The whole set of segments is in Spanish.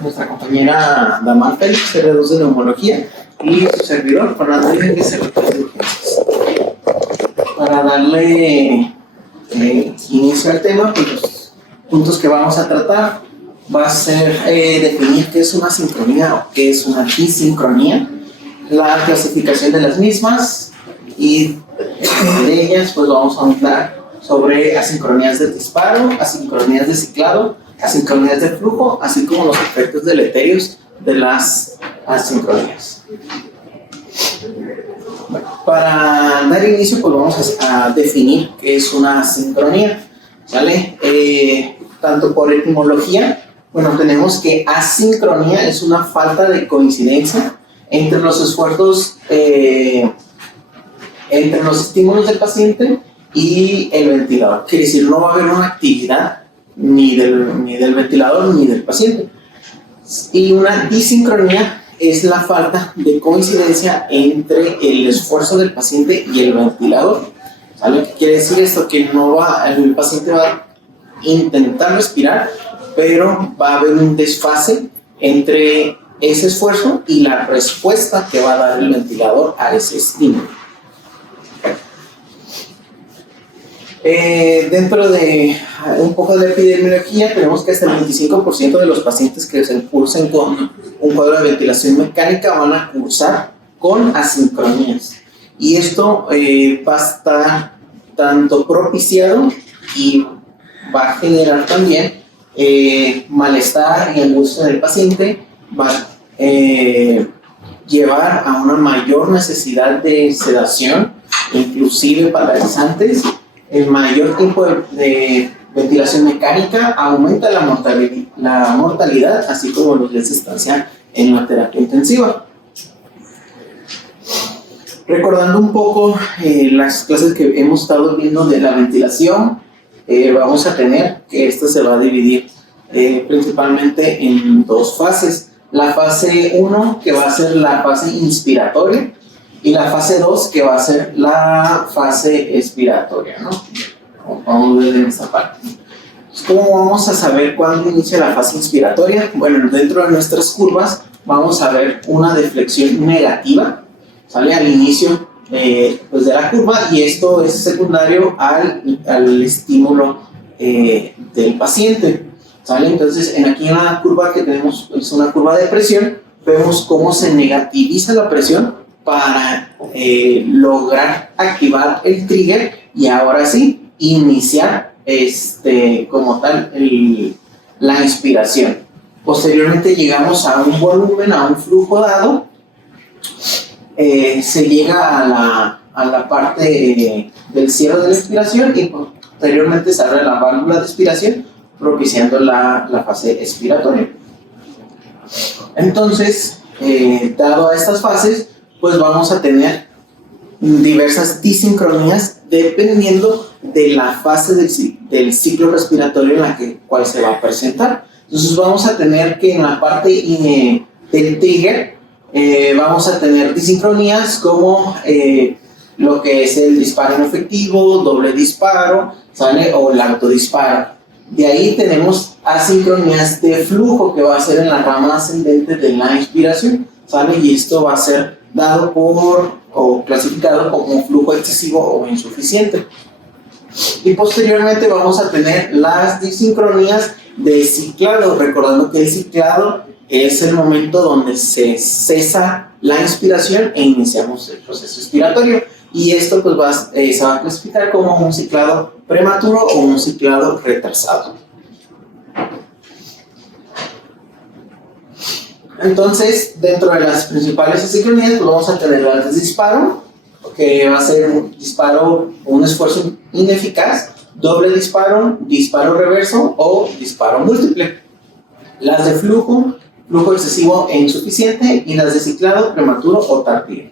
nuestra compañera Damar Félix, R2 de Neumología, y su servidor, Fernando Rodríguez, R3 de Urgencias. Para darle inicio al tema, pues los puntos que vamos a tratar va a ser definir qué es una sincronía o qué es una disincronía, la clasificación de las mismas, y de ellas pues vamos a hablar sobre asincronías de disparo, asincronías de ciclado, asincronías de flujo, así como los efectos deleterios de las asincronías. Bueno, para dar inicio pues vamos a definir qué es una asincronía, ¿vale? Tanto por etimología, bueno, tenemos que asincronía es una falta de coincidencia entre los esfuerzos, entre los estímulos del paciente y el ventilador. Quiere decir, no va a haber una actividad ni del ventilador ni del paciente. Y una disincronía es la falta de coincidencia entre el esfuerzo del paciente y el ventilador. ¿Sabes qué quiere decir esto? Que el paciente va a intentar respirar, pero va a haber un desfase entre ese esfuerzo y la respuesta que va a dar el ventilador a ese estímulo. Dentro de un poco de epidemiología, tenemos que hasta el 25% de los pacientes que se cursen con un cuadro de ventilación mecánica van a cursar con asincronías. Y esto va a estar tanto propiciado y va a generar también malestar y angustia del paciente, va a llevar a una mayor necesidad de sedación, inclusive paralizantes. El mayor tiempo de ventilación mecánica aumenta la mortalidad, así como los días de estancia en la terapia intensiva. Recordando un poco las clases que hemos estado viendo de la ventilación, vamos a tener que esta se va a dividir principalmente en dos fases. La fase 1, que va a ser la fase inspiratoria, y la fase 2, que va a ser la fase expiratoria, ¿no? Vamos a ver en esta parte. ¿Cómo vamos a saber cuándo inicia la fase inspiratoria? Bueno, dentro de nuestras curvas vamos a ver una deflexión negativa, ¿sale? Al inicio pues de la curva, y esto es secundario al estímulo del paciente, ¿sale? Entonces, aquí en la curva que tenemos es una curva de presión, vemos cómo se negativiza la presión para lograr activar el trigger y ahora sí iniciar como tal la inspiración. Posteriormente llegamos a un volumen, a un flujo dado, se llega a la parte del cierre de la expiración y posteriormente se abre la válvula de expiración, propiciando la fase expiratoria. Entonces, dado a estas fases, pues vamos a tener diversas disincronías dependiendo de la fase del ciclo respiratorio en la cual se va a presentar. Entonces vamos a tener que en la parte del trigger vamos a tener disincronías como lo que es el disparo inefectivo, doble disparo, ¿sale? O el autodisparo. De ahí tenemos asincronías de flujo, que va a ser en la rama ascendente de la inspiración, ¿sale? Y esto va a ser dado o clasificado como flujo excesivo o insuficiente. Y posteriormente vamos a tener las disincronías de ciclado, recordando que el ciclado es el momento donde se cesa la inspiración e iniciamos el proceso expiratorio. Y esto pues se va a clasificar como un ciclado prematuro o un ciclado retrasado. Entonces, dentro de las principales asincronías, pues vamos a tener las de disparo, que va a ser un disparo o un esfuerzo ineficaz, doble disparo, disparo reverso o disparo múltiple. Las de flujo excesivo e insuficiente, y las de ciclado prematuro o tardío.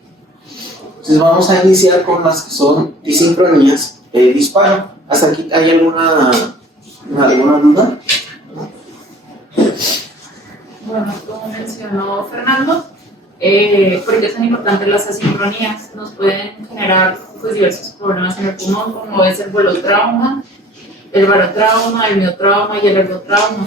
Entonces vamos a iniciar con las que son disincronías de disparo. ¿Hasta aquí hay alguna duda? Bueno, como mencionó Fernando, ¿por qué son importantes las asincronías? Nos pueden generar pues, diversos problemas en el pulmón, como es el vuelotrauma, el barotrauma, el miotrauma y el ergotrauma.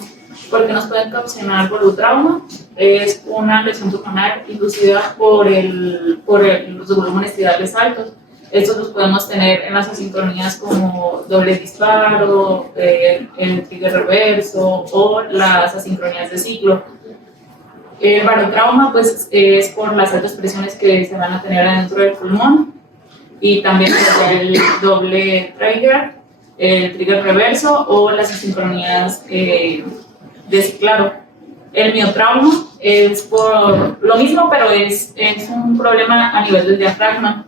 porque nos pueden ocasionar volutrauma. Es una lesión pulmonar inducida por los volúmenes tidales altos. Estos los podemos tener en las asincronías como doble disparo, el trigger reverso o las asincronías de ciclo. El barotrauma pues, es por las altas presiones que se van a tener dentro del pulmón, y también el doble trigger, el trigger reverso o las asincronías de ciclado. El miotrauma es por lo mismo, pero es un problema a nivel del diafragma,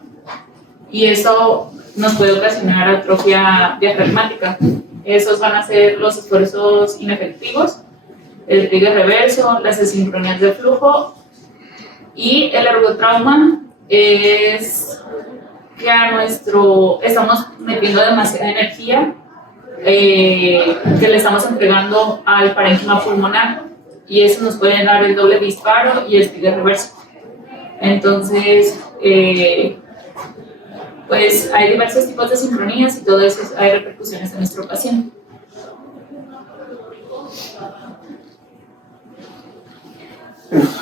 y eso nos puede ocasionar atrofia diafragmática. Esos van a ser los esfuerzos inefectivos, el trigger reverso, las asincronías de flujo, y el ergotrauma es que estamos metiendo demasiada energía que le estamos entregando al parénquima pulmonar, y eso nos puede dar el doble disparo y el trigger reverso. Entonces, pues hay diversos tipos de sincronías, y todo eso hay repercusiones en nuestro paciente.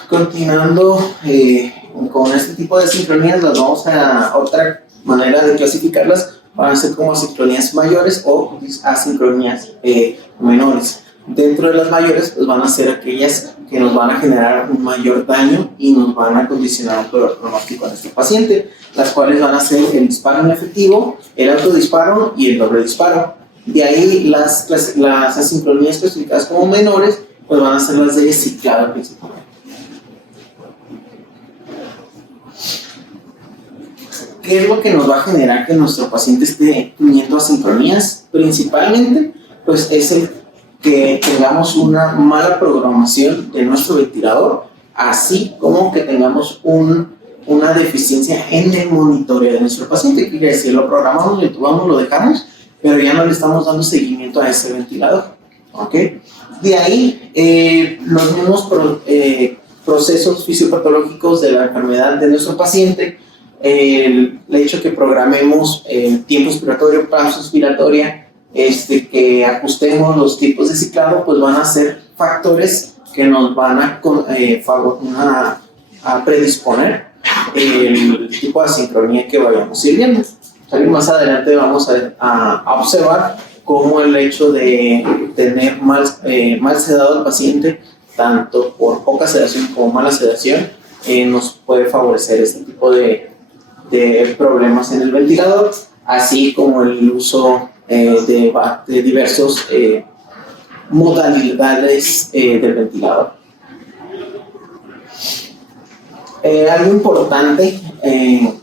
Continuando con este tipo de sincronías, las vamos a otra manera de clasificarlas van a ser como asincronías mayores o asincronías menores. Dentro de las mayores, pues van a ser aquellas que nos van a generar un mayor daño y nos van a condicionar el dolor pronóstico a nuestro paciente, las cuales van a ser el disparo inefectivo, el autodisparo y el doble disparo. De ahí las asincronías clasificadas como menores, pues van a ser las de ciclado principalmente. ¿Qué es lo que nos va a generar que nuestro paciente esté teniendo asincronías? Principalmente, pues es el que tengamos una mala programación de nuestro ventilador, así como que tengamos una deficiencia en el monitoreo de nuestro paciente. Quiere decir, lo programamos, lo intubamos, lo dejamos, pero ya no le estamos dando seguimiento a ese ventilador. ¿Ok? De ahí, los mismos procesos fisiopatológicos de la enfermedad de nuestro paciente, el hecho que programemos tiempo expiratorio, pausa expiratoria, que ajustemos los tipos de ciclado, pues van a ser factores que nos van a predisponer el tipo de sincronía que vayamos sirviendo. Más adelante vamos a observar cómo el hecho de tener mal sedado al paciente, tanto por poca sedación como mala sedación, nos puede favorecer este tipo de problemas en el ventilador, así como el uso de diversos modalidades del ventilador. Algo importante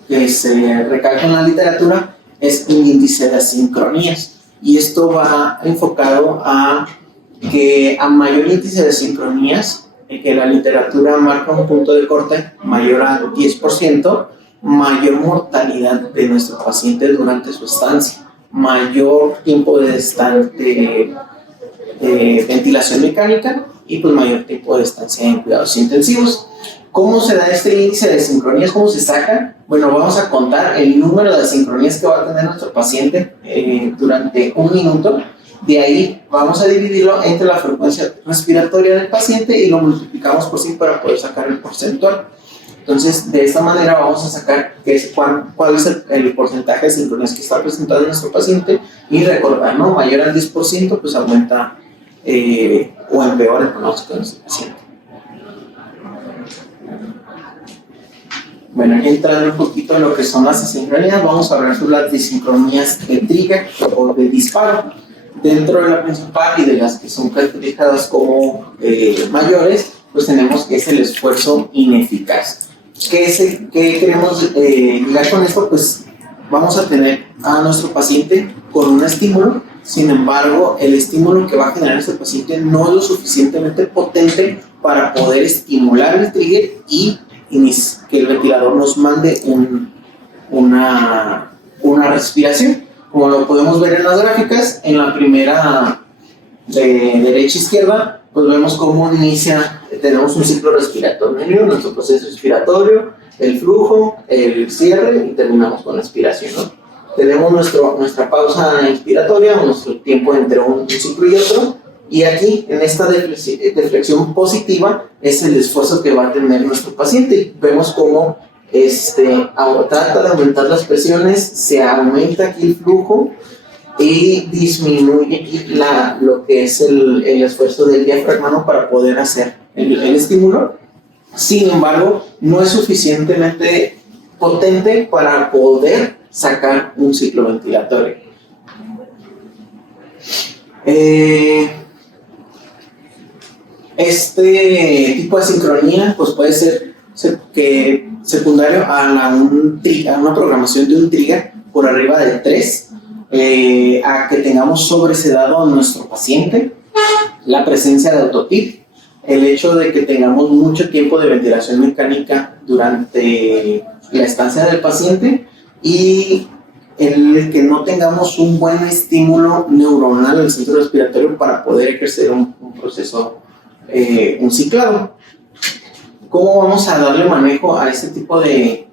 que se recalca en la literatura es el índice de asincronías, y esto va enfocado a que a mayor índice de asincronías, que la literatura marca un punto de corte mayor a 10%, mayor mortalidad de nuestro paciente durante su estancia, mayor tiempo de ventilación mecánica y pues mayor tiempo de estancia en cuidados intensivos. ¿Cómo se da este índice de sincronías? ¿Cómo se saca? Bueno, vamos a contar el número de sincronías que va a tener nuestro paciente durante un minuto. De ahí vamos a dividirlo entre la frecuencia respiratoria del paciente y lo multiplicamos por 100 para poder sacar el porcentual. Entonces, de esta manera vamos a sacar cuál es el porcentaje de sincronías que está presentando nuestro paciente, y recordar, ¿no? Mayor al 10%, pues aumenta o empeora el pronóstico de nuestro paciente. Bueno, entrando un poquito en lo que son las asincronías, vamos a hablar sobre las disincronías de trigger o de disparo. Dentro de la principal y de las que son clasificadas como mayores, pues tenemos que es el esfuerzo ineficaz. ¿Qué queremos llegar con esto? Pues vamos a tener a nuestro paciente con un estímulo, sin embargo, el estímulo que va a generar este paciente no es lo suficientemente potente para poder estimular el trigger y que el ventilador nos mande una respiración. Como lo podemos ver en las gráficas, en la primera de derecha a izquierda, pues vemos cómo inicia, tenemos un ciclo respiratorio, nuestro proceso respiratorio, el flujo, el cierre y terminamos con la expiración, ¿no? Tenemos nuestra pausa inspiratoria, nuestro tiempo entre un ciclo y otro, Y aquí, en esta deflexión positiva, es el esfuerzo que va a tener nuestro paciente. Vemos cómo trata de aumentar las presiones, se aumenta aquí el flujo y disminuye aquí lo que es el esfuerzo del diafragma para poder hacer el estímulo. Sin embargo, no es suficientemente potente para poder sacar un ciclo ventilatorio. Este tipo de sincronía pues puede ser secundario a una programación de un trigger por arriba de 3, a que tengamos sobresedado a nuestro paciente, la presencia de autopip, el hecho de que tengamos mucho tiempo de ventilación mecánica durante la estancia del paciente y el que no tengamos un buen estímulo neuronal en el centro respiratorio para poder ejercer un proceso, un ciclado. ¿Cómo vamos a darle manejo a este tipo de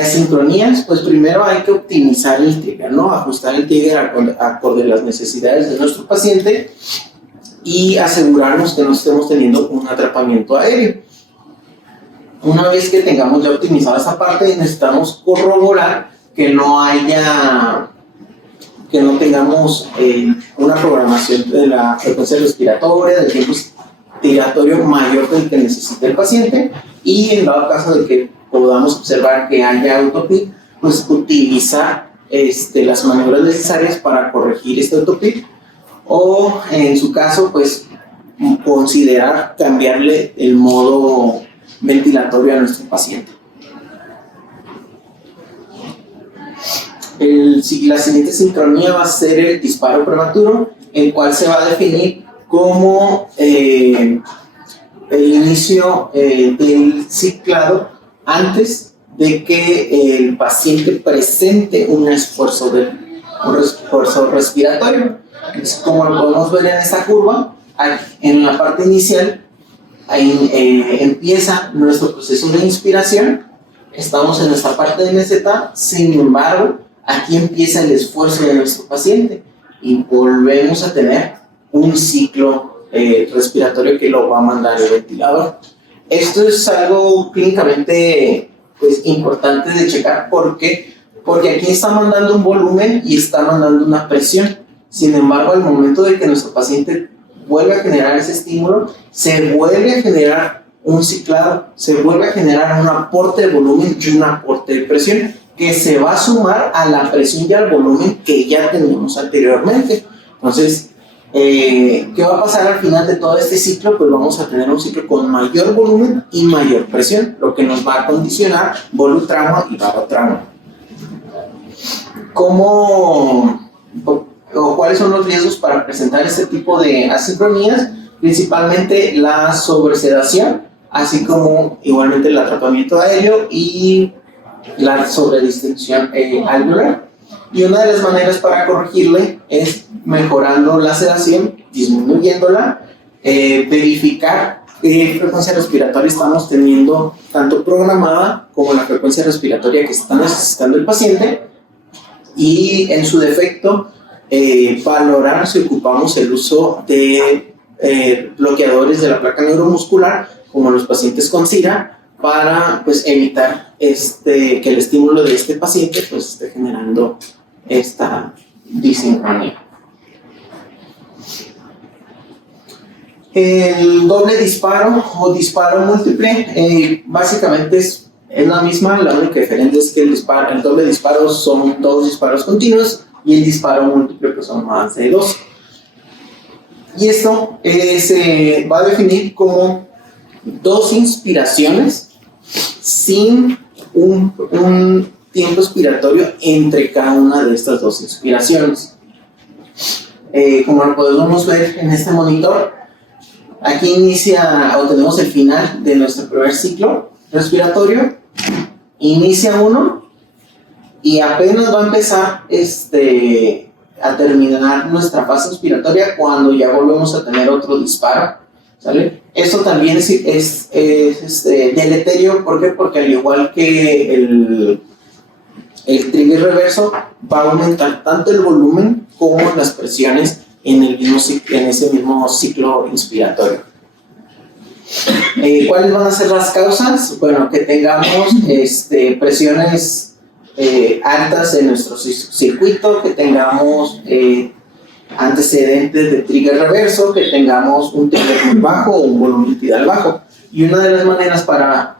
asincronías? Pues primero hay que optimizar el trigger, ¿no? Ajustar el trigger acorde a las necesidades de nuestro paciente y asegurarnos que no estemos teniendo un atrapamiento aéreo. Una vez que tengamos ya optimizada esa parte, necesitamos corroborar que no tengamos una programación de la frecuencia respiratoria, del tiempo respiratorio mayor del que necesita el paciente, y en dado caso de que podamos observar que haya autopip, pues utilizar las maniobras necesarias para corregir este autopip, o en su caso pues considerar cambiarle el modo ventilatorio a nuestro paciente. La siguiente sincronía va a ser el disparo prematuro, el cual se va a definir como el inicio del ciclado antes de que el paciente presente un esfuerzo respiratorio. Como lo podemos ver en esta curva, en la parte inicial empieza nuestro proceso de inspiración, estamos en esta parte de meseta, sin embargo, aquí empieza el esfuerzo de nuestro paciente y volvemos a tener un ciclo respiratorio que lo va a mandar el ventilador. Esto es algo clínicamente pues, importante de checar porque aquí está mandando un volumen y está mandando una presión. Sin embargo, al momento de que nuestro paciente vuelve a generar ese estímulo, se vuelve a generar un ciclado, se vuelve a generar un aporte de volumen y un aporte de presión que se va a sumar a la presión y al volumen que ya teníamos anteriormente. Entonces, ¿qué va a pasar al final de todo este ciclo? Pues vamos a tener un ciclo con mayor volumen y mayor presión, lo que nos va a condicionar volutrauma y barotrauma. ¿Cuáles son los riesgos para presentar este tipo de asincronías? Principalmente la sobresedación, así como igualmente el atrapamiento aéreo y la sobredistensión alveolar. Y una de las maneras para corregirle es mejorando la sedación, disminuyéndola, verificar qué frecuencia respiratoria estamos teniendo, tanto programada como la frecuencia respiratoria que está necesitando el paciente, y en su defecto, valorar si ocupamos el uso de bloqueadores de la placa neuromuscular, como los pacientes con SIRA, para pues, evitar que el estímulo de este paciente pues, esté generando esta disincronía. El doble disparo o disparo múltiple básicamente es la misma, la única diferencia es que el doble disparo son 2 disparos continuos y el disparo múltiple pues, son más de 2. Y esto se va a definir como 2 inspiraciones sin un tiempo expiratorio entre cada una de estas 2 inspiraciones. Como lo podemos ver en este monitor, aquí inicia o tenemos el final de nuestro primer ciclo respiratorio. Inicia uno y apenas va a empezar a terminar nuestra fase inspiratoria cuando ya volvemos a tener otro disparo, ¿sale? Esto también es deleterio, ¿por qué? Porque al igual que el trigger reverso va a aumentar tanto el volumen como las presiones en ese mismo ciclo inspiratorio. ¿Cuáles van a ser las causas? Bueno, que tengamos presiones altas en nuestro circuito, que tengamos antecedentes de trigger reverso, que tengamos un trigger muy bajo o un volumen tidal bajo. Y una de las maneras para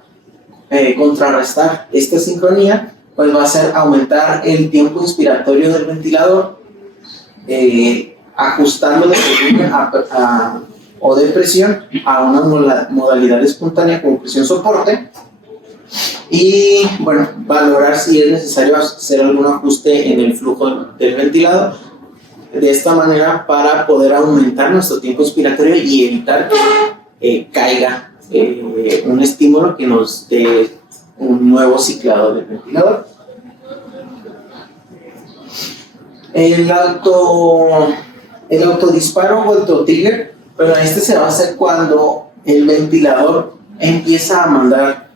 contrarrestar esta sincronía pues va a ser aumentar el tiempo inspiratorio del ventilador, ajustando de volumen o de presión a una modalidad espontánea como presión soporte, y bueno, valorar si es necesario hacer algún ajuste en el flujo del ventilador de esta manera para poder aumentar nuestro tiempo inspiratorio y evitar que caiga un estímulo que nos dé un nuevo ciclado del ventilador. El autodisparo o autotrigger, pero se va a hacer cuando el ventilador empieza a mandar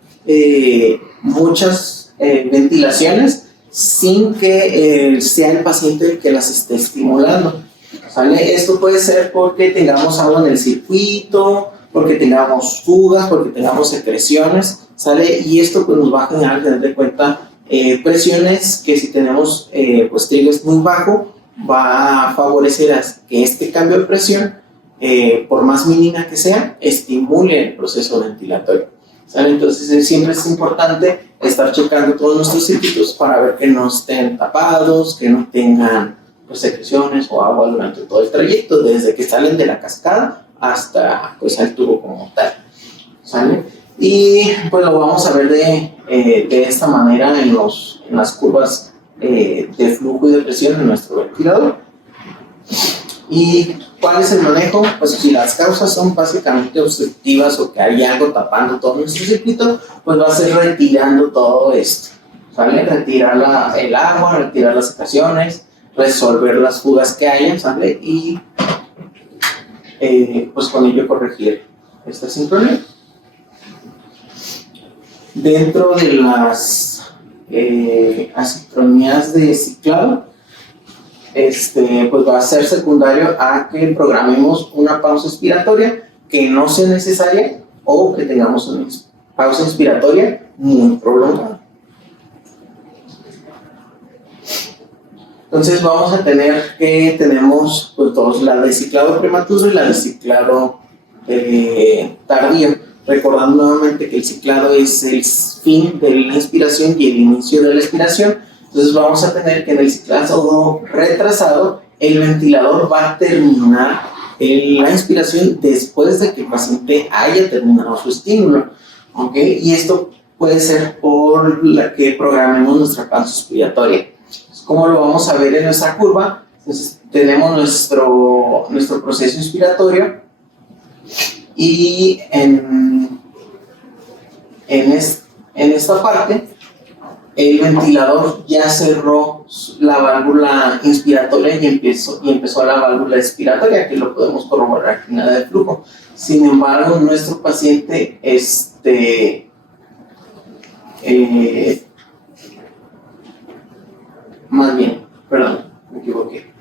muchas ventilaciones sin que sea el paciente el que las esté estimulando, ¿sale? Esto puede ser porque tengamos agua en el circuito, porque tengamos fugas, porque tengamos secreciones, ¿sale? Y esto pues nos va a generar, al tener de cuenta, presiones que si tenemos pues triggers muy bajo, va a favorecer a que este cambio de presión, por más mínima que sea, estimule el proceso ventilatorio, ¿sale? Entonces siempre es importante estar checando todos nuestros circuitos para ver que no estén tapados, que no tengan pues, secreciones o agua durante todo el trayecto, desde que salen de la cascada hasta pues, el tubo como tal, ¿sale? Y pues lo vamos a ver de esta manera en las curvas de flujo y de presión en nuestro ventilador. ¿Y cuál es el manejo? Pues si las causas son básicamente obstructivas o que hay algo tapando todo nuestro circuito, pues va a ser retirando todo esto, ¿sale? Retirar el agua, retirar las secreciones, resolver las fugas que hayan, ¿sale? Y pues con ello corregir esta sincronía. Dentro de las asincronías de ciclado, pues va a ser secundario a que programemos una pausa inspiratoria que no sea necesaria o que tengamos una pausa inspiratoria muy prolongada. Entonces vamos a tener que tenemos pues dos, la de ciclado prematuro y la de ciclado tardío. Recordando nuevamente que el ciclado es el fin de la inspiración y el inicio de la expiración. Entonces vamos a tener que en el ciclado retrasado el ventilador va a terminar la inspiración después de que el paciente haya terminado su estímulo, ¿ok? Y esto puede ser por la que programemos nuestra pausa inspiratoria. ¿Cómo lo vamos a ver en nuestra curva? Entonces tenemos nuestro proceso inspiratorio y en esta parte el ventilador ya cerró la válvula inspiratoria y empezó la válvula expiratoria, que lo podemos corroborar aquí en la de flujo. Sin embargo, nuestro paciente más bien, perdón, me equivoqué.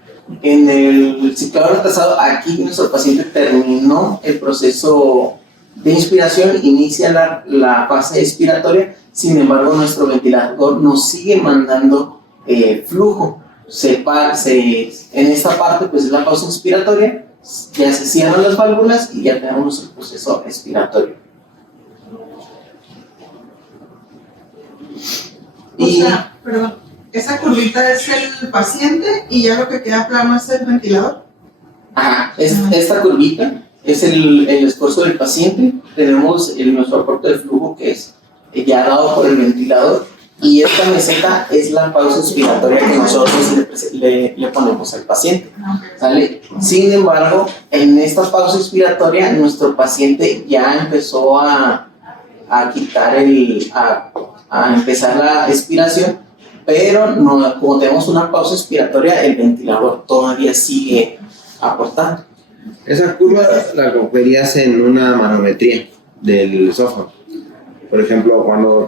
En el ciclado retrasado, aquí nuestro paciente terminó el proceso de inspiración, inicia la fase expiratoria. Sin embargo, nuestro ventilador nos sigue mandando flujo. En esta parte, pues es la pausa inspiratoria, ya se cierran las válvulas y ya tenemos el proceso expiratorio. Perdón, esa curvita es el paciente y ya lo que queda plano es el ventilador. Ajá, esta curvita es el esfuerzo del paciente. Tenemos nuestro aporte de flujo que es ya dado por el ventilador, y esta meseta es la pausa inspiratoria que nosotros le ponemos al paciente, ¿sale? Sin embargo, en esta pausa inspiratoria nuestro paciente ya empezó a quitar a empezar la expiración, pero no, como tenemos una pausa inspiratoria, el ventilador todavía sigue aportando. Esa curva la verías en una manometría del software. Por ejemplo, cuando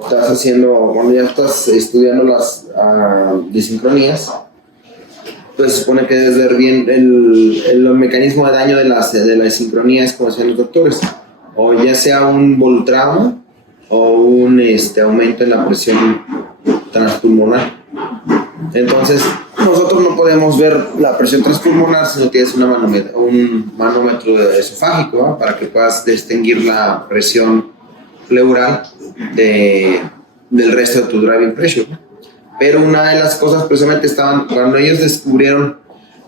ya estás estudiando las desincronías, Entonces se supone que debes ver bien el mecanismo de daño de la sincronía, como decían los doctores, o ya sea un volutrauma o un aumento en la presión transpulmonar. Entonces nosotros no podemos ver la presión transpulmonar si no tienes un manómetro esofágico, ¿no? Para que puedas distinguir la presión pleural del resto de tu driving pressure, ¿no? Pero una de las cosas precisamente cuando ellos descubrieron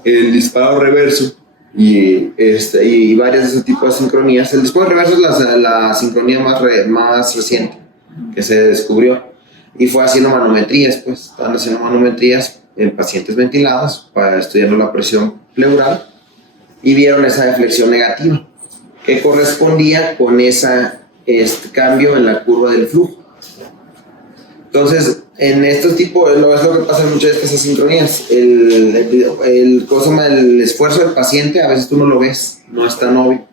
el disparo reverso y varios de ese tipo de sincronías. El disparo reverso es la sincronía más reciente que se descubrió, y fue haciendo manometrías, pues estaban haciendo manometrías en pacientes ventilados para estudiar la presión pleural, y vieron esa deflexión negativa que correspondía con ese cambio en la curva del flujo. Entonces, en estos tipos, es lo que pasa en muchas de estas asincronías. El esfuerzo del paciente, a veces tú no lo ves, no es tan obvio.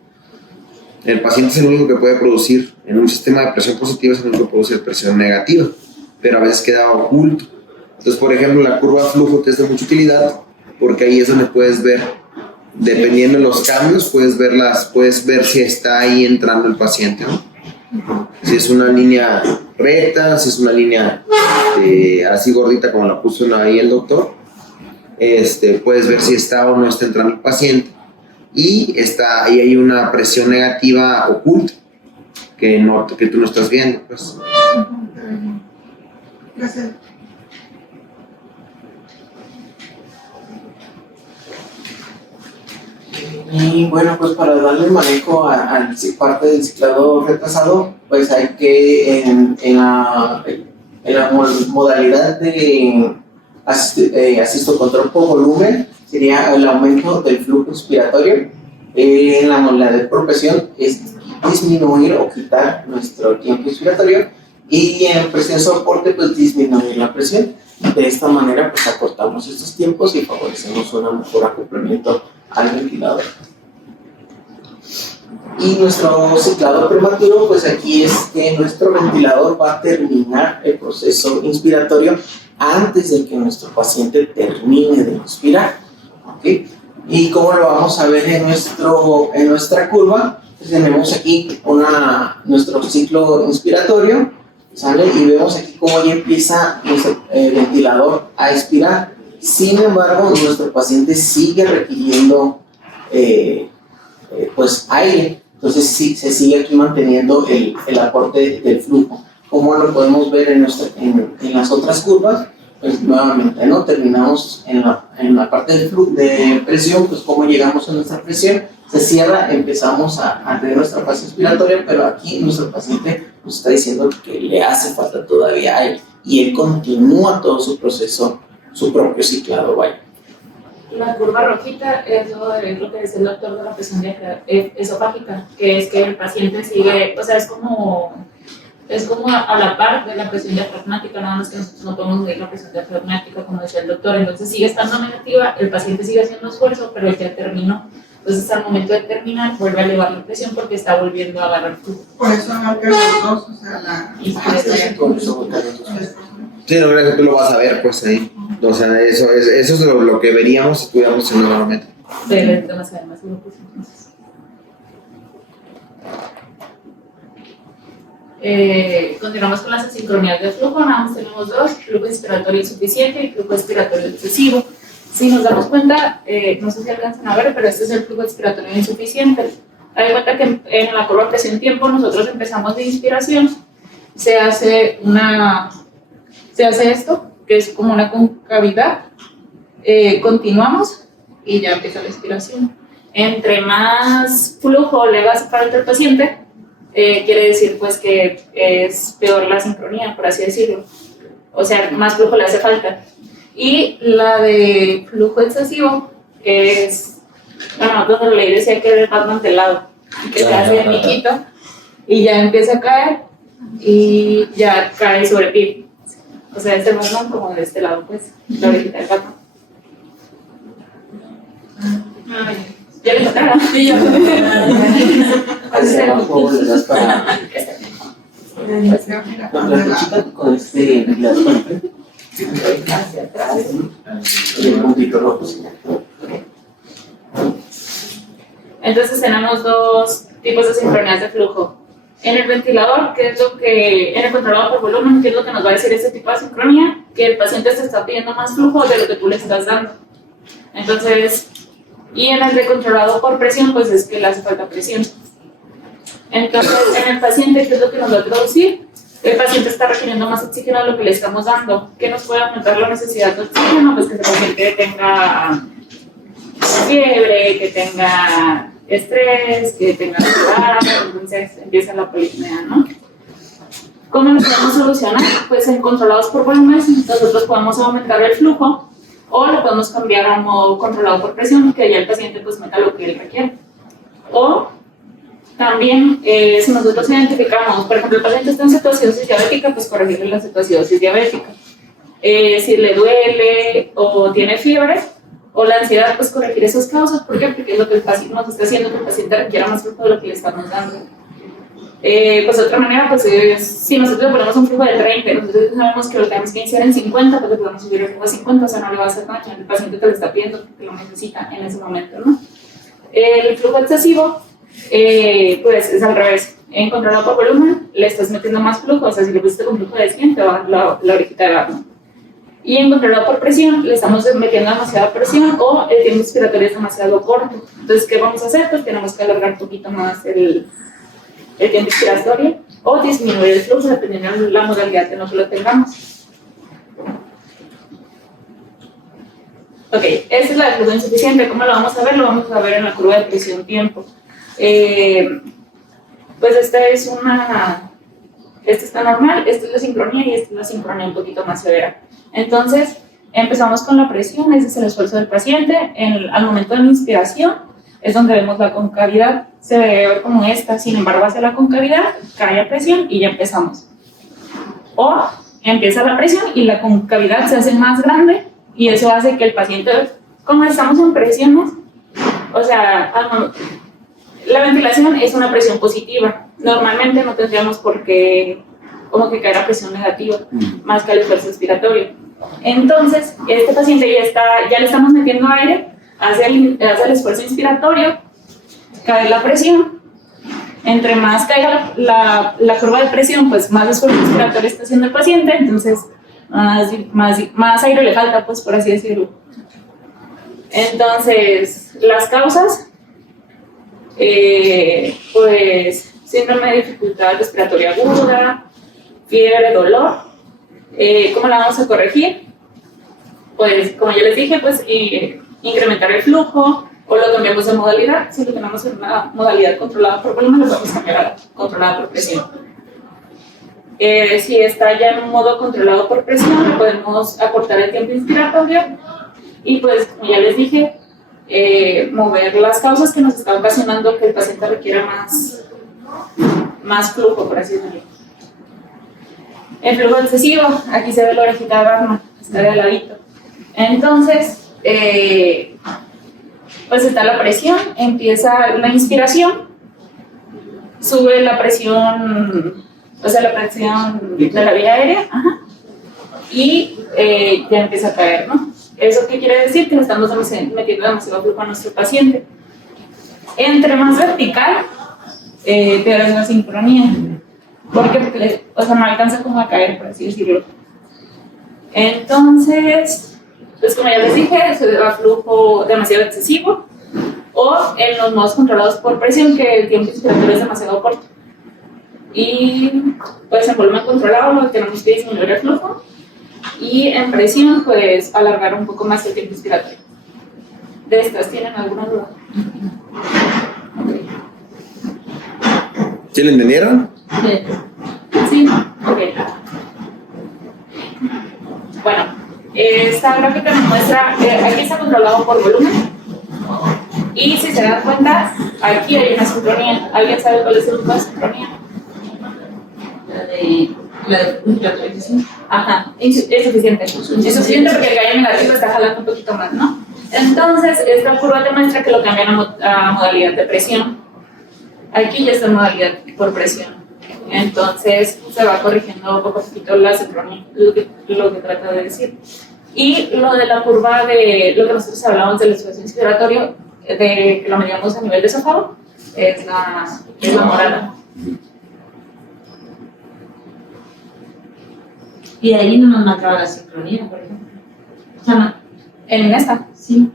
El paciente es el único que puede producir, en un sistema de presión positiva, es el único que produce presión negativa, pero a veces queda oculto. Entonces, por ejemplo, la curva flujo te es de mucha utilidad, porque ahí es donde puedes ver, dependiendo de los cambios, puedes ver si está ahí entrando el paciente, ¿no? Si es una línea recta, si es una línea así gordita como la puso ahí el doctor, puedes ver si está o no está entrando el paciente, y ahí hay una presión negativa oculta que tú no estás viendo, pues. Gracias. Y bueno, pues para darle manejo a parte del ciclado retrasado, pues hay que en la modalidad de asisto control por volumen, sería el aumento del flujo inspiratorio. En la modalidad por presión es disminuir o quitar nuestro tiempo inspiratorio, y en presión soporte pues disminuir la presión. De esta manera pues acortamos estos tiempos y favorecemos un mejor acoplamiento al ventilador. Y nuestro ciclado prematuro, pues aquí es que nuestro ventilador va a terminar el proceso inspiratorio antes de que nuestro paciente termine de inspirar, ¿okay? ¿Y cómo lo vamos a ver en nuestra curva? Pues tenemos aquí nuestro ciclo inspiratorio, ¿sale? Y vemos aquí cómo ya empieza nuestro ventilador a expirar. Sin embargo, nuestro paciente sigue requiriendo pues aire. Entonces sí, se sigue aquí manteniendo el aporte del flujo. Como lo podemos ver en las otras curvas, pues nuevamente, ¿no? Terminamos en la parte del flujo de presión, pues cómo llegamos a nuestra presión, se cierra, empezamos a tener nuestra fase inspiratoria, pero aquí nuestro paciente nos está diciendo que le hace falta todavía aire, y él continúa todo su proceso, su propio ciclado, vaya. La curva rojita, eso es lo que decía el doctor de la presión esofágica, que es que el paciente sigue, o sea, es como a la par de la presión diafragmática, nada más que nosotros no podemos medir la presión diafragmática, como decía el doctor. Entonces sigue estando negativa, el paciente sigue haciendo esfuerzo, pero ya terminó. Entonces al momento de terminar vuelve a elevar la presión porque está volviendo a agarrar flujo. Por eso marca los dos, o sea, la Con eso, Sí, no creo que tú lo vas a ver, pues ahí. O sea, eso es lo que veríamos si estuviéramos en una barómetro. Pero es demasiado grupos, entonces. Continuamos con las asincronías de flujo. Nada más tenemos dos: flujo inspiratorio insuficiente y flujo expiratorio excesivo. Si nos damos cuenta, no sé si alcanzan a ver, pero este es el flujo expiratorio insuficiente. Hay cuenta que en la curva presión-tiempo nosotros empezamos de inspiración, se hace esto, que es como una concavidad, continuamos y ya empieza la expiración. Entre más flujo le haga falta al paciente, quiere decir pues que es peor la sincronía, por así decirlo. O sea, más flujo le hace falta. Y la de flujo excesivo, que es, bueno, donde la ley decía que era más mantelado, que se hace el miquito y ya empieza a caer y ya cae sobre pie. O sea, este movimiento como de este lado, pues, la orejita del gato. Ya le tocaron. Sí, yo. Hacia abajo le das para... La flechita con ventilador para enfrente. hacia atrás. Y el puntito rojo. Entonces tenemos dos tipos de sincronías de flujo. En el ventilador, en el controlador por volumen, ¿qué es lo que nos va a decir este tipo de sincronía? Que el paciente se está pidiendo más flujo de lo que tú le estás dando. Entonces, y en el de controlado por presión, pues es que le hace falta presión. Entonces, en el paciente, ¿qué es lo que nos va a traducir? El paciente está requiriendo más oxígeno de lo que le estamos dando. ¿Qué nos puede aumentar la necesidad de oxígeno? Pues que el paciente tenga fiebre, que tenga estrés, que tenga ansiedad, entonces empieza la polipnea, ¿no? ¿Cómo lo podemos solucionar? Pues en controlados por volumen, nosotros podemos aumentar el flujo o lo podemos cambiar a un modo controlado por presión, que ya el paciente pues meta lo que él requiere. O también, si nosotros identificamos, por ejemplo, el paciente está en cetoacidosis diabética, pues corregirle la cetoacidosis diabética. Si le duele o tiene fiebre, o la ansiedad, pues corregir esas causas. ¿Por qué? Porque es lo que el paciente nos está haciendo que el paciente requiera más flujo de lo que le estamos dando. Pues de otra manera, pues si nosotros le ponemos un flujo de 30, nosotros sabemos que lo tenemos que iniciar en 50, pues le podemos subir el flujo a 50, o sea, no le va a hacer daño al paciente que le está pidiendo, porque lo necesita en ese momento, ¿no? El flujo excesivo, pues es al revés. En controlado por volumen, le estás metiendo más flujo, o sea, si le pusiste un flujo de 100, te va a dar la orejita de gato. Y en controlado por presión, le estamos metiendo demasiada presión o el tiempo inspiratorio es demasiado corto. Entonces, ¿qué vamos a hacer? Pues tenemos que alargar un poquito más el tiempo inspiratorio o disminuir el flujo dependiendo de la modalidad en la que lo tengamos. Ok, esta es la de flujo insuficiente. ¿Cómo lo vamos a ver? Lo vamos a ver en la curva de presión-tiempo. Pues esta está normal, esta es la sincronía y esta es la sincronía un poquito más severa. Entonces, empezamos con la presión, ese es el esfuerzo del paciente. Al momento de la inspiración es donde vemos la concavidad, se ve como esta, sin embargo hacia la concavidad, cae a presión y ya empezamos. O empieza la presión y la concavidad se hace más grande y eso hace que el paciente, como estamos en presiones, o sea, la ventilación es una presión positiva. Normalmente no tendríamos por qué como que caer a presión negativa, más que al esfuerzo expiratorio. Entonces, este paciente ya le estamos metiendo aire, hace el esfuerzo inspiratorio, cae la presión. Entre más caiga la curva de presión, pues más esfuerzo inspiratorio está haciendo el paciente, entonces más aire le falta, pues por así decirlo. Entonces, las causas, pues síndrome de dificultad respiratoria aguda, fiebre, dolor. ¿Cómo la vamos a corregir? Pues como ya les dije, pues incrementar el flujo o lo cambiamos de modalidad. Si lo tenemos en una modalidad controlada por volumen, lo podemos cambiar a controlada por presión. Si está ya en un modo controlado por presión, podemos acortar el tiempo inspiratorio y pues como ya les dije, mover las causas que nos están ocasionando que el paciente requiera más flujo, por así decirlo. El flujo excesivo, aquí se ve la orejita de Bartman, está de ladito. Entonces, pues está la presión, empieza la inspiración, sube la presión, o sea, la presión de la vía aérea, y ya empieza a caer, ¿no? ¿Eso qué quiere decir? Que le estamos metiendo demasiado flujo a nuestro paciente. Entre más vertical, peor es la sincronía. Porque no alcanza como a caer, por así decirlo. Entonces, pues como ya les dije, se da flujo demasiado excesivo o en los modos controlados por presión que el tiempo inspiratorio es demasiado corto. Y pues en volumen controlado tenemos que disminuir el flujo y en presión pues alargar un poco más el tiempo inspiratorio. ¿De estas tienen alguna duda? ¿Sí lo entendieron? Sí, ok. Bueno, esta gráfica nos muestra, aquí está controlado por volumen y si se dan cuenta, aquí hay una sincronía. ¿Alguien sabe cuál es el tipo de sincronía? La de inspiratorización. Ajá, es suficiente. Es suficiente porque el gallo negativo está jalando un poquito más, ¿no? Entonces, esta curva te muestra que lo cambian a modalidad de presión. Aquí ya está en modalidad por presión. Entonces se va corrigiendo poco a poquito la sincronía, lo que trata de decir. Y lo de la curva de lo que nosotros hablamos del espacio inspiratorio, de que lo medíamos a nivel de esófago, es la morada. Y de ahí no nos marcaba la sincronía, por ejemplo. O sea, no. ¿En esta? Sí.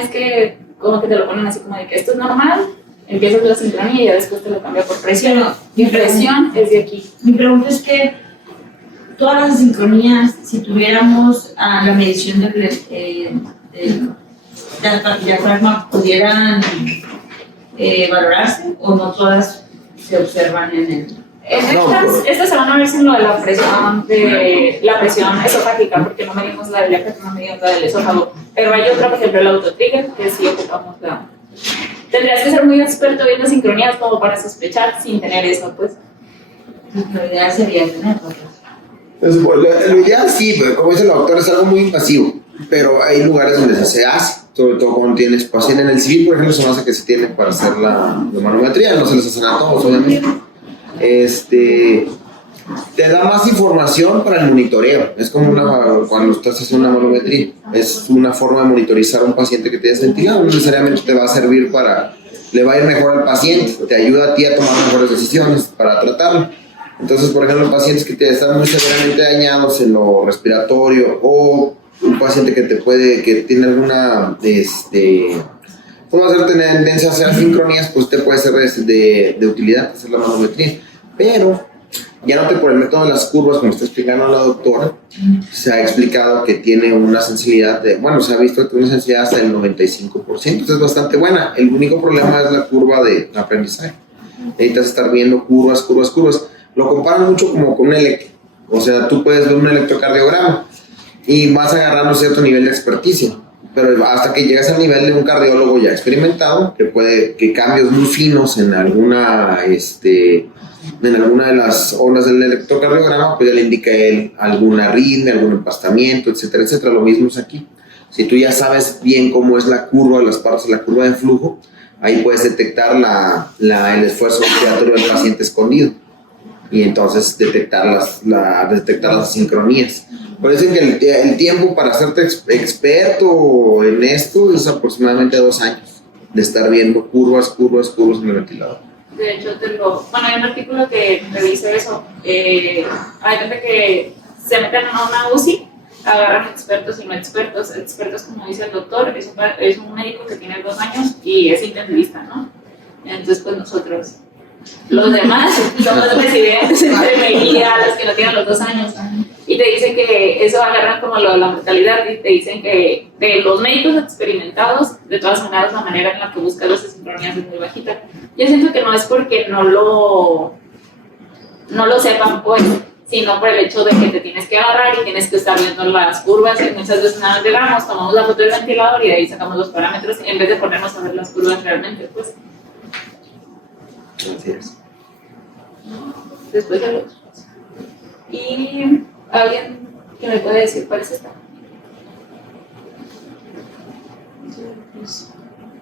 Es que como que te lo ponen así como de que esto es normal, empiezas la sincronía y ya después te lo cambia por presión. Pero, Mi presión es de aquí. Mi pregunta es que todas las sincronías, si tuviéramos la medición del diafragma, ¿pudieran valorarse o no todas se observan en el...? Estas se van a ver sin lo de la presión esofágica, porque no medimos la del diafragma, no medimos la del esófago. Pero hay otra, por ejemplo, el autotrigger, que sí ocupamos la... Tendrías que ser muy experto viendo sincronías como para sospechar sin tener eso, pues. Lo ideal sería tenerlo. Lo ideal sí, pero como dice el doctor, es algo muy invasivo. Pero hay lugares donde se hace, sobre todo cuando tienes paciente en el civil, por ejemplo, se me hace que se tiene para hacer la manometría, no se les hacen a todos, obviamente. Te da más información para el monitoreo. Es como cuando estás haciendo una manometría, es una forma de monitorizar a un paciente que tienes ventilado. No necesariamente te va a servir le va a ir mejor al paciente, te ayuda a ti a tomar mejores decisiones para tratarlo. Entonces, por ejemplo, pacientes que están muy severamente dañados en lo respiratorio, o un paciente que tiene alguna puede hacer tendencia a hacer sincronías, pues te puede ser de utilidad hacer la manometría. Pero ya no por el método de las curvas, como está explicando la doctora, se ha explicado que tiene una sensibilidad se ha visto que tiene una sensibilidad hasta del 95%, entonces es bastante buena. El único problema es la curva de aprendizaje. Necesitas estar viendo curvas. Lo comparan mucho como con un electro. O sea, tú puedes ver un electrocardiograma y vas agarrando cierto nivel de experticia, pero hasta que llegas al nivel de un cardiólogo ya experimentado, que cambios muy finos en alguna de las ondas del electrocardiograma, pues ya le indica a él alguna arritmia, algún empastamiento, etcétera, etcétera. Lo mismo es aquí. Si tú ya sabes bien cómo es la curva, las partes de la curva de flujo, ahí puedes detectar el esfuerzo respiratorio del paciente escondido y entonces detectar las sincronías. Por eso es que el tiempo para hacerte experto en esto es aproximadamente 2 años de estar viendo curvas en el ventilador. De hecho, hay un artículo que me dice eso. Hay gente que se meten a una UCI, agarran expertos y no expertos. Expertos, como dice el doctor, es un médico que tiene 2 años y es intensivista, ¿no? Entonces, pues nosotros, los demás, somos residentes de enfermería, los que no tienen los 2 años. Y te dicen que eso agarran como la mortalidad y te dicen que de los médicos experimentados, de todas maneras, la manera en la que buscan las sincronías es muy bajita. Yo siento que no es porque no lo sepan, pues, sino por el hecho de que te tienes que agarrar y tienes que estar viendo las curvas, y muchas veces nada más llegamos, tomamos la foto del ventilador y de ahí sacamos los parámetros en vez de ponernos a ver las curvas realmente, pues. Así es. Después de los... Y alguien que me puede decir cuál es esta.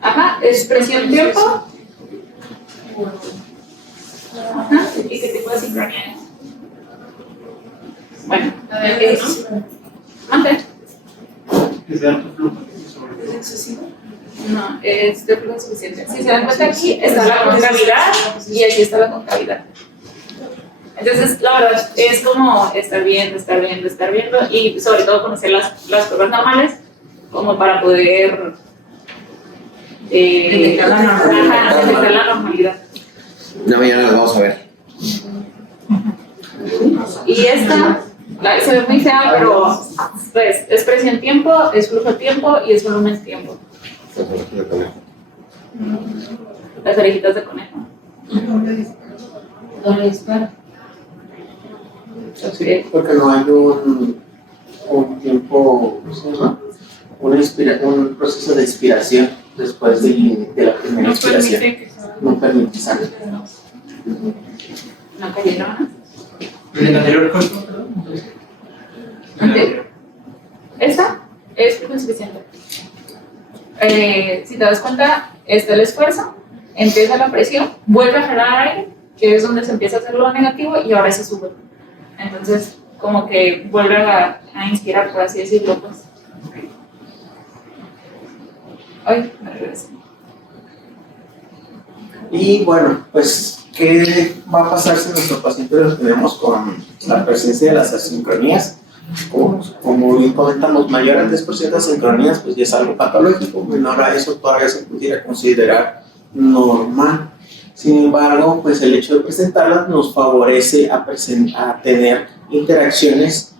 Ajá, expresión tiempo. Ajá, ¿y qué tipo de sincronía es? Bueno, ¿Mande? ¿Es de alto flujo? ¿Es excesivo? No, es de flujo suficiente. Si se dan cuenta, aquí está la concavidad y aquí está la concavidad. Entonces, la verdad, es como estar viendo y sobre todo conocer las curvas normales como para poder detectar la normalidad. Mañana las vamos a ver. Y esta se ve muy fea, pero pues es presión tiempo, es flujo tiempo y es volumen tiempo. Las orejitas de conejo. ¿Dónde dispara? Sí, porque no hay un tiempo, ¿cómo se llama? Un proceso de expiración después de la primera expiración. No permite salir. ¿No cayeron? ¿El anterior cuánto, perdón? ¿Anterior? Esta es flujo suficiente. Si te das cuenta, está el esfuerzo, empieza la presión, vuelve a jalar aire que es donde se empieza a hacer lo negativo y ahora se sube. Entonces, como que vuelve a inspirar, por así decirlo, pues. Ay, me regresé. Y bueno, pues, ¿qué va a pasar si nuestro paciente lo tenemos con la presencia de las asincronías? Como bien comentamos, mayor al 10% de asincronías, pues ya es algo patológico. Menor a eso todavía se pudiera considerar normal. Sin embargo, pues el hecho de presentarlas nos favorece a tener interacciones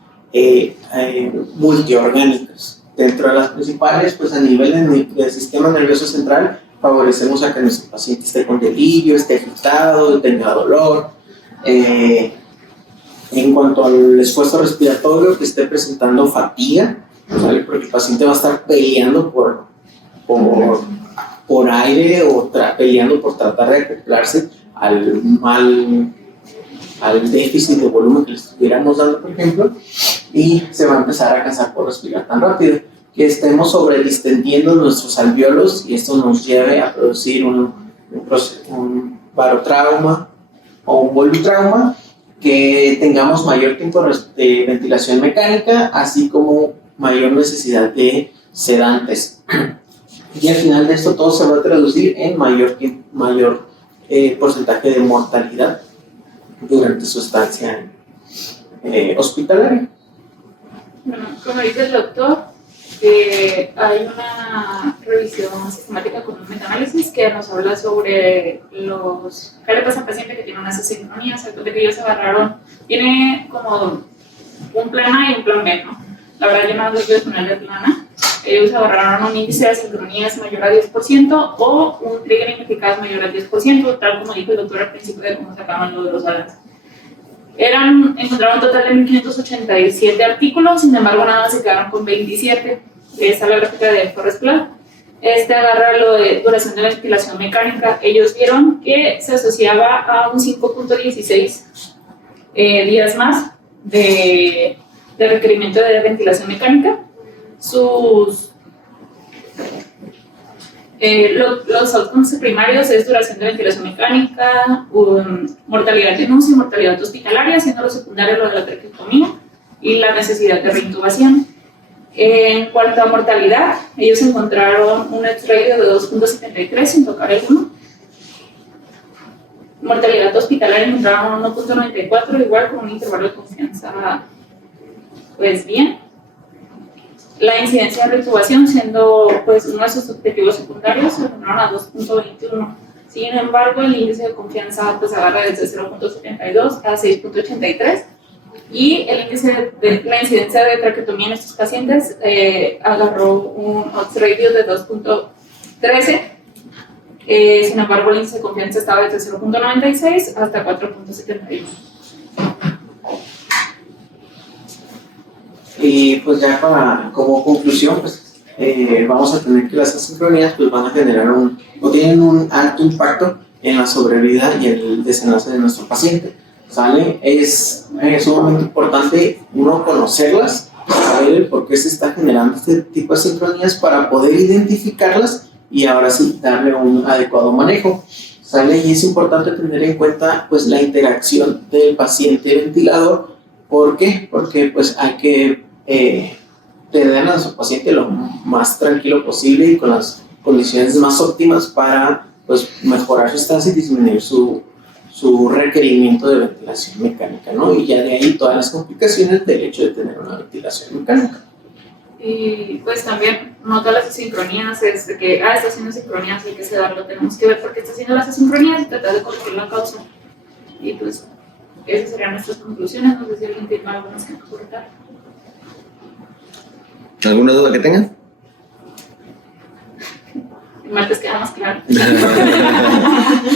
multiorgánicas. Dentro de las principales, pues a nivel del sistema nervioso central, favorecemos a que nuestro paciente esté con delirio, esté agitado, tenga dolor. En cuanto al esfuerzo respiratorio, que esté presentando fatiga, ¿vale? Porque el paciente va a estar peleando por aire o peleando por tratar de acoplarse al déficit de volumen que le estuviéramos dando, por ejemplo, y se va a empezar a cansar por respirar tan rápido, que estemos sobredistendiendo nuestros alvéolos y esto nos lleve a producir un barotrauma o un volutrauma, que tengamos mayor tiempo de ventilación mecánica, así como mayor necesidad de sedantes. Y al final de esto todo se va a traducir en mayor porcentaje de mortalidad durante su estancia hospitalaria. Bueno, como dice el doctor, hay una revisión sistemática con un metaanálisis que nos habla sobre qué le pasa al paciente que tiene unas asincronías, de que ellos se agarraron, tiene como un plan A y un plan B, ¿no? La verdad yo no les voy a poner el plan A. Ellos agarraron un índice de asincronías mayor a 10% o un triggering eficaz mayor a 10%, tal como dijo el doctor al principio de cómo sacaban lo de los alas. Encontraron un total de 1.587 artículos, sin embargo nada más se quedaron con 27. Esta es la gráfica de Forrest Platt. Agarra lo de duración de la ventilación mecánica. Ellos vieron que se asociaba a un 5.16 días más de requerimiento de ventilación mecánica. Los outcomes primarios es duración de ventilación mecánica, mortalidad de UCI, mortalidad hospitalaria, siendo lo secundario lo de la traqueotomía y la necesidad de reintubación. En cuanto a mortalidad, ellos encontraron un extraído de 2.73 sin tocar el 1. Mortalidad hospitalaria encontraron 1.94, igual con un intervalo de confianza, pues bien. La incidencia de reintubación, siendo pues uno de sus objetivos secundarios, se encontraron a 2.21. Sin embargo, el índice de confianza pues agarra desde 0.72 a 6.83 y el índice la incidencia de traqueotomía en estos pacientes agarró un odds ratio de 2.13. Sin embargo, el índice de confianza estaba desde 0.96 hasta 4.71. Y pues ya como conclusión, pues vamos a tener que las asincronías pues van a generar tienen un alto impacto en la sobrevida y el desenlace de nuestro paciente, ¿sale? Es sumamente importante uno conocerlas, saber el por qué se está generando este tipo de asincronías para poder identificarlas y ahora sí darle un adecuado manejo, ¿sale? Y es importante tener en cuenta pues la interacción del paciente-ventilador. ¿Por qué? Porque pues hay que tener a nuestro paciente lo más tranquilo posible y con las condiciones más óptimas para pues, mejorar su estancia y disminuir su requerimiento de ventilación mecánica, ¿no? Y ya de ahí todas las complicaciones del hecho de tener una ventilación mecánica. Y pues también no todas las asincronías es de que está haciendo asincronías, hay que sedarlo, tenemos que ver por qué está haciendo las asincronías y tratar de corregir la causa. Y pues esas serían nuestras conclusiones. No sé si alguien tiene algo más que aportar. ¿Alguna duda que tengan? El martes queda más claro.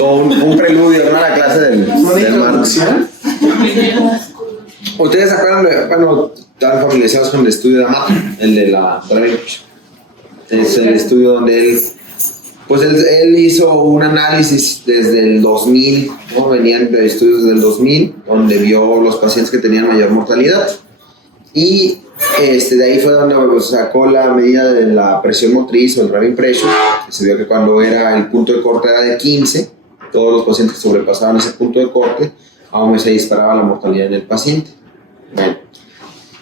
Con un preludio, ¿no? A la clase del martes. ¿Ustedes se acuerdan están familiarizados con el estudio de Amato, el de la Drainage? Es el estudio donde él hizo un análisis desde el 2000, ¿no? Venían de estudios del 2000, donde vio los pacientes que tenían mayor mortalidad. Y de ahí fue donde sacó la medida de la presión motriz o el rabin pressure, que se vio que cuando el punto de corte era de 15, todos los pacientes que sobrepasaban ese punto de corte, aún se disparaba la mortalidad en el paciente. Bueno,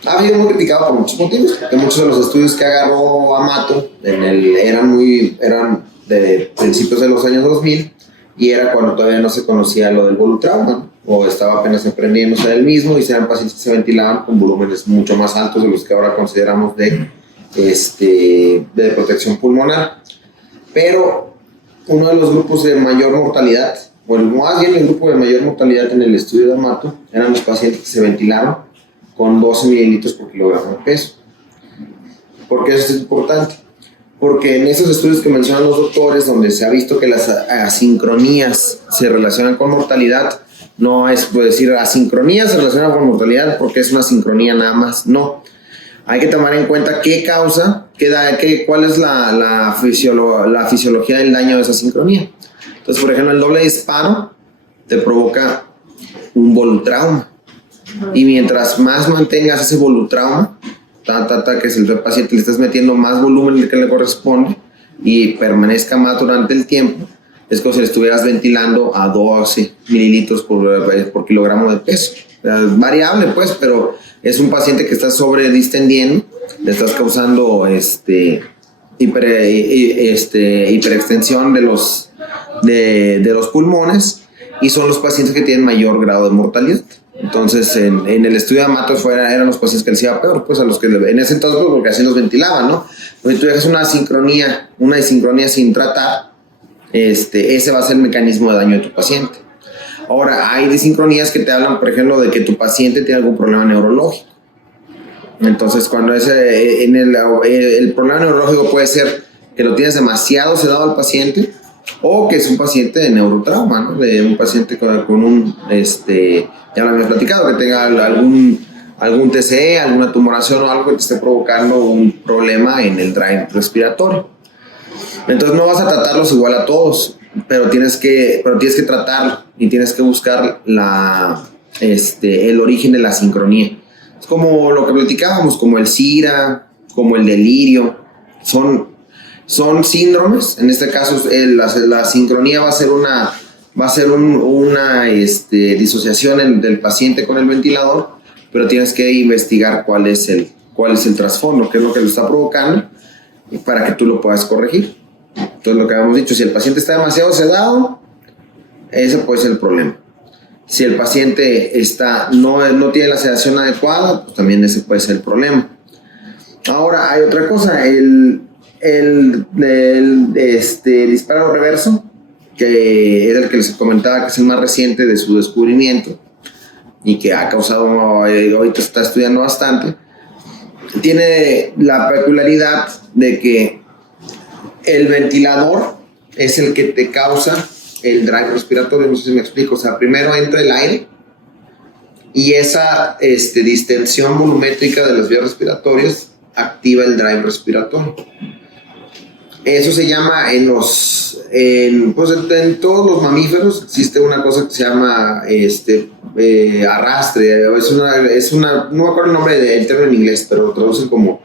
ha sido muy criticado por muchos motivos, porque muchos de los estudios que agarró Amato eran de principios de los años 2000, y era cuando todavía no se conocía lo del volutrauma, ¿no? O estaba apenas emprendiéndose del mismo, y eran pacientes que se ventilaban con volúmenes mucho más altos de los que ahora consideramos de protección pulmonar. Pero uno de los grupos de mayor mortalidad, o más bien el grupo de mayor mortalidad en el estudio de Amato, eran los pacientes que se ventilaron con 12 mililitros por kilogramo de peso. ¿Por qué eso es importante? Porque en esos estudios que mencionan los doctores, donde se ha visto que las asincronías se relacionan con mortalidad, no es por decir asincronía se relaciona con mortalidad porque es una sincronía nada más, no. Hay que tomar en cuenta qué causa, cuál es la fisiología del daño de esa sincronía. Entonces, por ejemplo, el doble disparo te provoca un volutrauma. Y mientras más mantengas ese volutrauma, que es el paciente le estás metiendo más volumen del que le corresponde y permanezca más durante el tiempo, es como si le estuvieras ventilando a 12 mililitros por kilogramo de peso. Es variable, pues, pero es un paciente que está sobredistendiendo, le estás causando hiperextensión de los pulmones, y son los pacientes que tienen mayor grado de mortalidad. Entonces, en el estudio de Amato eran los pacientes que les iba peor, pues a los que en ese entonces, porque así los ventilaban, ¿no? Pues si tú dejas una desincronía sin tratar, ese va a ser el mecanismo de daño de tu paciente. Ahora, hay desincronías que te hablan, por ejemplo, de que tu paciente tiene algún problema neurológico. Entonces, cuando el problema neurológico puede ser que lo tienes demasiado sedado al paciente, o que es un paciente de neurotrauma, ¿no? De un paciente con un, ya lo habíamos platicado, que tenga algún TCE, alguna tumoración o algo que te esté provocando un problema en el drive respiratorio. Entonces no vas a tratarlos igual a todos, pero tienes que tratarlo y tienes que buscar el origen de la sincronía. Es como lo que platicábamos, como el SIRA, como el delirio, son síndromes. En este caso la sincronía va a ser una disociación del paciente con el ventilador, pero tienes que investigar cuál es el trasfondo, qué es lo que lo está provocando, para que tú lo puedas corregir. Entonces, lo que habíamos dicho, si el paciente está demasiado sedado, ese puede ser el problema. Si el paciente no tiene la sedación adecuada, pues también ese puede ser el problema. Ahora, hay otra cosa, el disparo reverso, que es el que les comentaba, que es el más reciente de su descubrimiento y que ha causado, ahorita está estudiando bastante, tiene la peculiaridad de que el ventilador es el que te causa el drive respiratorio. No sé si me explico. O sea, primero entra el aire y esa distensión volumétrica de las vías respiratorias activa el drive respiratorio. Eso se llama en todos los mamíferos existe una cosa que se llama arrastre. No me acuerdo el nombre del término en inglés, pero lo traducen como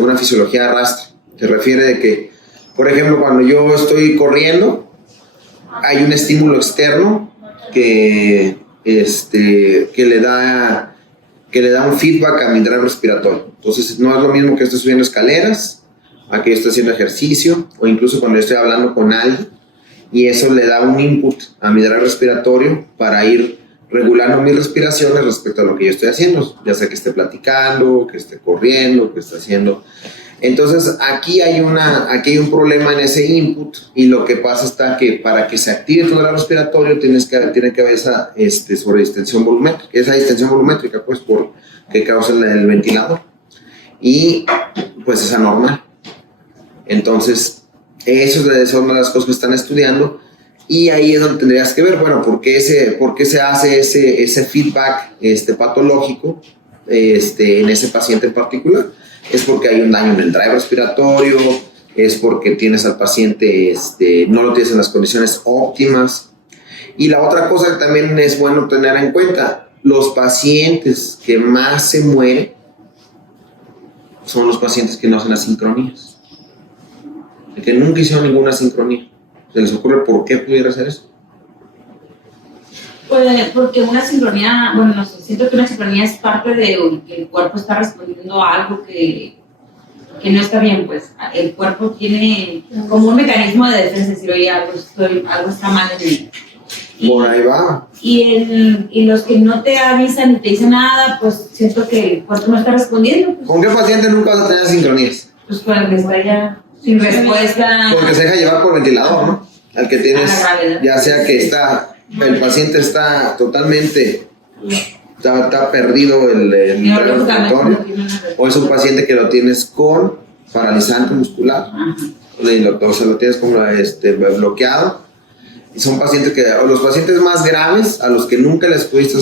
una fisiología de arrastre. Se refiere de que, por ejemplo, cuando yo estoy corriendo, hay un estímulo externo que le da un feedback a mi drive respiratorio. Entonces, no es lo mismo que estoy subiendo escaleras, a que yo estoy haciendo ejercicio, o incluso cuando yo estoy hablando con alguien, y eso le da un input a mi drive respiratorio para ir regulando mis respiraciones respecto a lo que yo estoy haciendo, ya sea que esté platicando, que esté corriendo, que esté haciendo. Entonces, aquí hay un problema en ese input, y lo que pasa está que para que se active tu drive respiratorio tiene que haber esa sobredistensión volumétrica, esa distensión volumétrica, pues, que causa el ventilador, y pues es anormal. Entonces, esas son las cosas que están estudiando, y ahí es donde tendrías que ver, bueno, ¿por qué se hace ese feedback patológico en ese paciente en particular? Es porque hay un daño en el drive respiratorio, es porque tienes al paciente, no lo tienes en las condiciones óptimas. Y la otra cosa que también es bueno tener en cuenta, los pacientes que más se mueren son los pacientes que no hacen las sincronías, que nunca hicieron ninguna sincronía. ¿Se les ocurre por qué pudiera ser eso? Pues porque una sincronía, bueno, no sé, siento que una sincronía es parte de que el cuerpo está respondiendo a algo que no está bien, pues el cuerpo tiene como un mecanismo de defensa, decir, oye, algo está mal en mí. Por ahí va. Y los que no te avisan ni te dicen nada, pues siento que el cuerpo no está respondiendo. Pues, ¿Con qué paciente nunca vas a tener sincronías? pues cuando el que está ya sin respuesta. Porque se deja llevar por ventilador, ¿no? Al que tienes, ya sea que el paciente está totalmente, está perdido el respiratorio, o es un paciente que lo tienes con paralizante muscular, o sea, lo tienes como bloqueado. Y son pacientes los pacientes más graves, a los que nunca les pudiste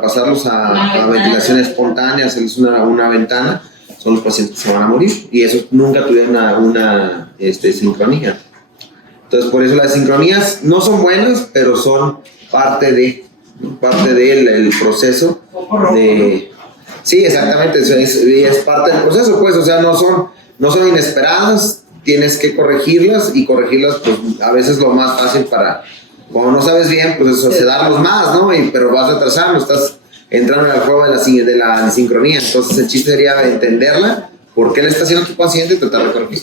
pasarlos a ventilación espontánea, hacerles una ventana, son los pacientes que se van a morir, y esos nunca tuvieron una sincronía. Entonces, por eso las sincronías no son buenas, pero son parte del proceso de... Sí, exactamente, es parte del proceso, pues, o sea, no son inesperadas, tienes que corregirlas, pues a veces lo más fácil cuando no sabes bien, pues eso, sedarlos más, ¿no? Pero vas retrasando, estás entrando en el juego de la sincronía, entonces el chiste sería entenderla, por qué le está haciendo a tu paciente y tratar de corregir.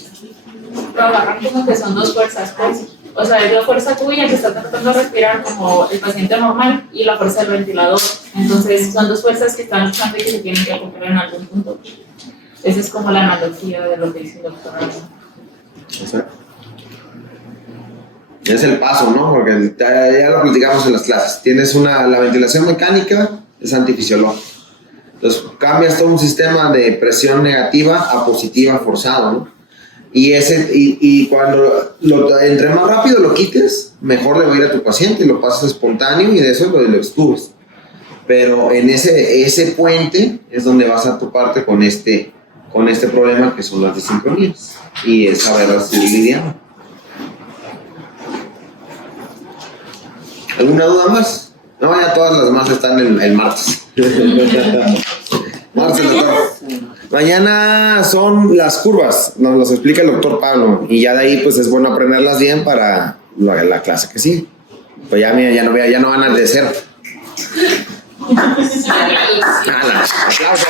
Pero agarran como que son dos fuerzas, pues. O sea, es la fuerza tuya que está tratando de respirar como el paciente normal y la fuerza del ventilador. Entonces, son dos fuerzas que están luchando y que se tienen que acoger en algún punto. Esa es como la analogía de lo que dice el doctor Armando. Exacto. Es el paso, ¿no? Porque ya lo platicamos en las clases. Tienes la ventilación mecánica, es antifisiológica. Entonces, cambias todo un sistema de presión negativa a positiva forzado, ¿no? Y cuando entre más rápido lo quites, mejor le va a ir a tu paciente y lo pasas espontáneo y de eso lo extubes. Pero en ese puente es donde vas a toparte con este problema que son las desincronías y es saberlas ir lidiando. ¿Alguna duda más? No, ya todas las más están el martes. Martes, doctor. Mañana son las curvas, nos las explica el doctor Pablo, y ya de ahí pues es bueno aprenderlas bien para la clase que sí. Pues ya no van a deser. ¡Aplausos!